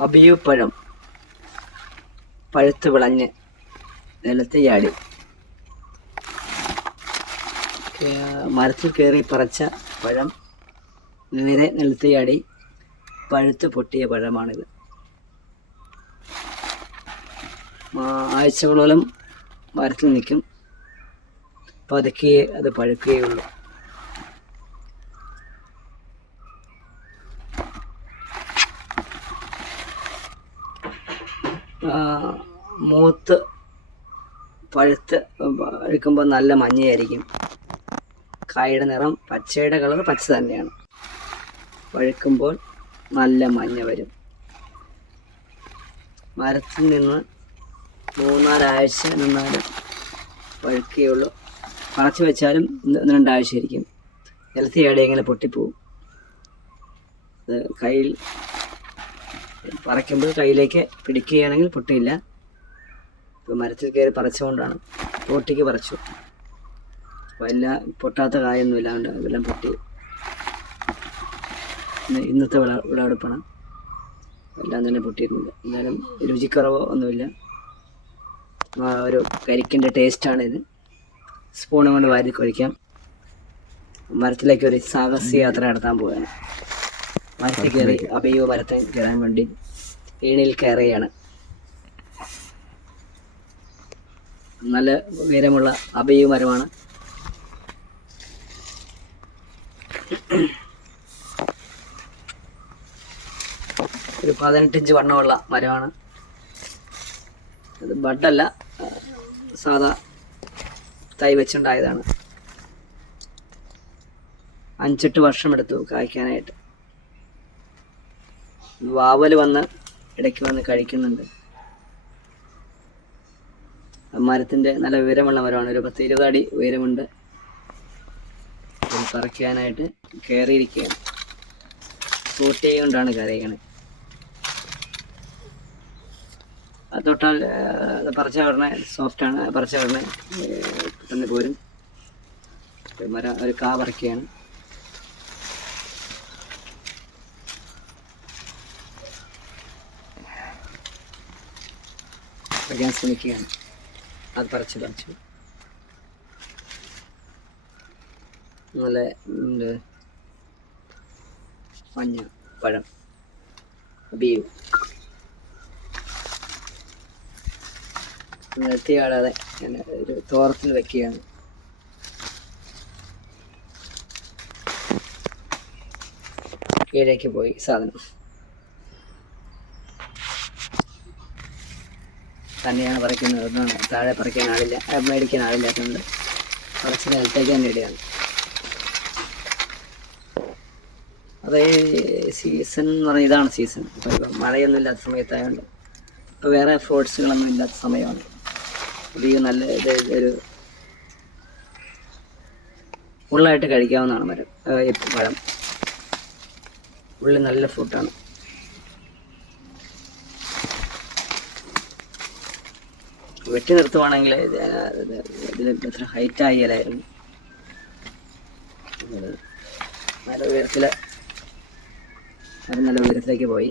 അബിയുപ്പഴം പഴുത്ത് വിളഞ്ഞ് നിലത്ത് ചാടി. മരത്തിൽ കയറി പറച്ച പഴം നേരെ നിലത്ത് ചാടി. പഴുത്ത് പൊട്ടിയ പഴമാണിത്. ആഴ്ചകളോളം മരത്തിൽ നിൽക്കും. പതുക്കിയേ അത് പഴുക്കുകയുള്ളൂ മൂത്ത് പഴുത്ത് എടുക്കുമ്പോൾ നല്ല മഞ്ഞയായിരിക്കും. കായയുടെ നിറം പച്ചയുടെ കളർ പച്ച തന്നെയാണ്. പഴുക്കുമ്പോൾ നല്ല മഞ്ഞ വരും. മരത്തിൽ നിന്ന് മൂന്നാലാഴ്ച നിന്നാലും പഴുക്കുകയുള്ളൂ പറച്ചു വെച്ചാലും രണ്ടാഴ്ച ഇരിക്കും നിലത്തി ഏടെ ഇങ്ങനെ പൊട്ടിപ്പോവും. കയ്യിൽ പറിക്കുമ്പോൾ കയ്യിലേക്ക് പിടിക്കുകയാണെങ്കിൽ പൊട്ടിയില്ല. ഇപ്പോൾ മരത്തിൽ കയറി പറിച്ചുകൊണ്ടാണ് പൊട്ടിക്ക് പറിച്ചു. അപ്പോൾ എല്ലാം പൊട്ടാത്ത കായൊന്നുമില്ല ഇല്ലാണ്ട് എല്ലാം പൊട്ടി. ഇന്ന് ഇന്നത്തെ വിള വിളവെടുപ്പാണ്. എല്ലാം തന്നെ പൊട്ടിയിട്ടുണ്ട്. എന്നാലും രുചിക്കുറവോ ഒന്നുമില്ല. ഒരു കരിക്കിന്റെ ഇത് സ്പൂണും കൊണ്ട് വാരി കഴിക്കാം. മരത്തിലേക്ക് ഒരു സാഹസിക യാത്ര നടത്താൻ പോവുകയാണ്. മരത്തിൽ കയറി അപയോ മരത്തിൽ കയറാൻ വേണ്ടി ഏണിയിൽ കയറുകയാണ്. നല്ല ഉയരമുള്ള അപയോ മരമാണ് ഒരു പതിനെട്ടിഞ്ച് വണ്ണമുള്ള മരമാണ്. ഇത് ബഡല്ല സാധാ തൈ വെച്ചുണ്ടായതാണ്. അഞ്ചെട്ട് വർഷം എടുത്തു കായ്ക്കാനായിട്ട്. വാവൽ വന്ന് ഇടയ്ക്ക് വന്ന് കഴിക്കുന്നുണ്ട്. മരത്തിന്റെ നല്ല ഉയരമുള്ള മരമാണ് ഒരു പത്ത് ഇരുപത് അടി ഉയരമുണ്ട്. പറിക്കാനായിട്ട് കയറിയിരിക്കുകയാണ് കൂട്ടി കൊണ്ടാണ് കയറിയിരിക്കുന്നത് തൊട്ടാൽ പറിച്ച ഉടനെ സോഫ്റ്റാണ് പറിച്ച ഉടനെ പെട്ടെന്ന് പോരും. മരം ഒരു കാ പറിക്കുകയാണ്. ശ്രമിക്കുകയാണ്. അത് പറിച്ച് പറിച്ചു നല്ല ഉണ്ട് മഞ്ഞ പഴം ബീവ് നിർത്തിയാടാതെ ഞാൻ ഒരു തോറത്തിൽ വെക്കുകയാണ്. കീഴേക്ക് പോയി സാധനം. തന്നെയാണ് പറിക്കുന്നത്. ഒന്നും താഴെ പറിക്കാൻ ആളില്ല മേടിക്കാൻ ആളില്ലാത്തതുകൊണ്ട് കുറച്ച് കാലത്തേക്ക് തന്നെ ഇടുകയാണ് അത് സീസൺ എന്ന് പറഞ്ഞാൽ ഇതാണ് സീസൺ ഇപ്പോൾ ഇപ്പം മഴയൊന്നും ഇല്ലാത്ത സമയത്തായതുകൊണ്ട് ഇപ്പോൾ വേറെ ഫ്രൂട്ട്സുകളൊന്നും ഇല്ലാത്ത സമയമാണ്. ഇത് നല്ല ഇത് ഒരു ഉള്ളായിട്ട് കഴിക്കാവുന്നതാണ് മരം. പഴം. ഉള്ളിൽ നല്ല ഫ്രൂട്ടാണ് വെട്ടി നിർത്തുവാണെങ്കിൽ എത്ര ഹൈറ്റ് ആയാലായിരുന്നു. നല്ല ഉയരത്തിൽ അത് നല്ല ഉയരത്തിലേക്ക് പോയി.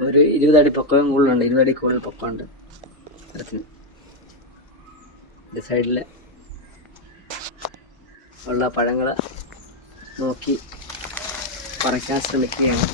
ഒരു ഇരുപതടി പൊക്കവും കൂടുതലുണ്ട് ഇരുപതടി കൂടുതൽ പൊക്കമുണ്ട്. മരത്തിന് ഇത് സൈഡിൽ ഉള്ള പഴങ്ങൾ നോക്കി പറിക്കാൻ ശ്രമിക്കുകയാണ്.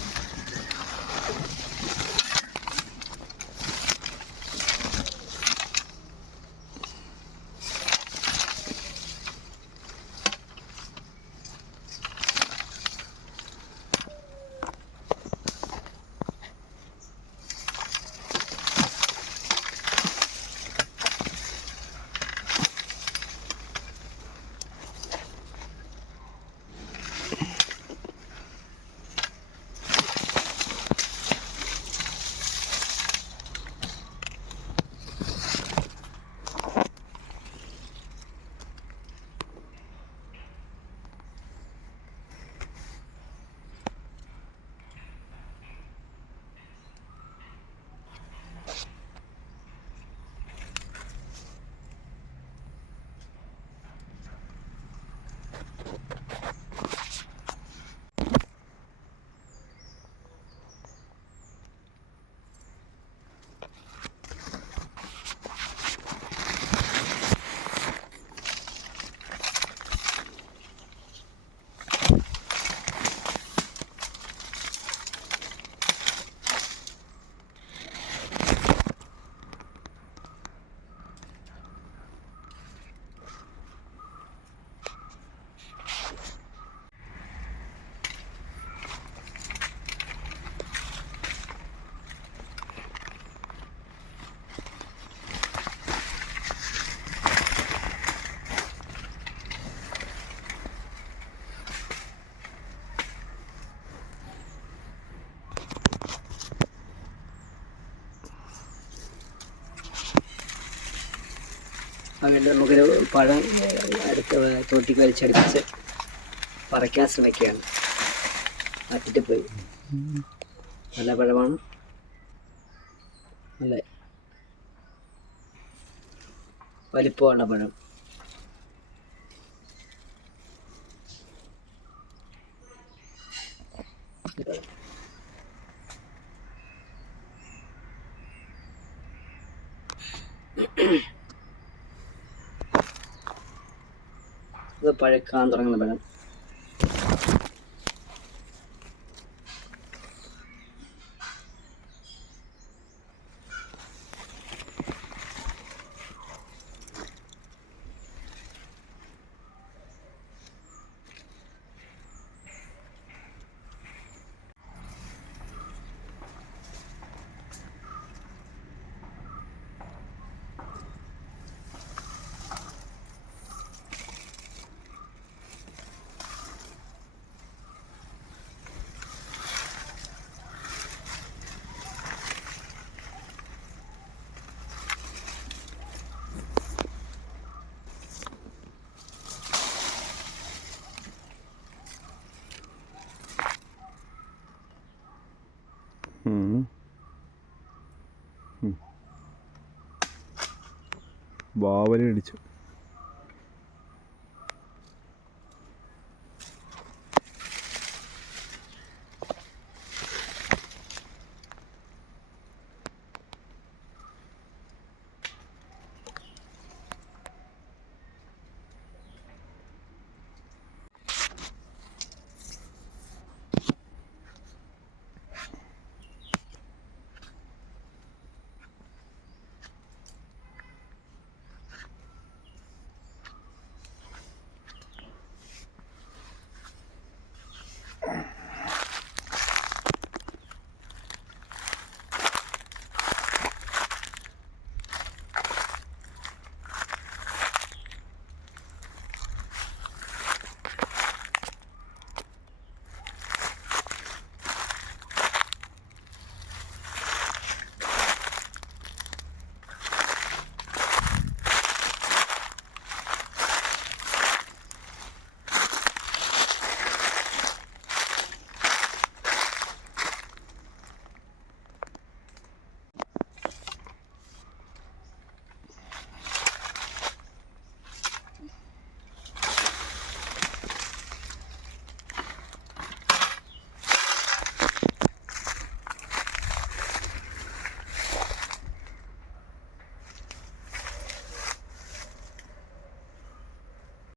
വേണ്ടി നമുക്കൊരു പഴം അടുത്ത തോട്ടിക്ക് വലിച്ചടിപ്പിച്ച് പറിക്കാൻ ശ്രമിക്കുകയാണ്. അറ്റിട്ട് പോയി. നല്ല പഴമാണ്. നല്ല വലിപ്പമുള്ള പഴം. ഇത് പഴുക്കാൻ തുടങ്ങുന്ന പഴം ബാവലി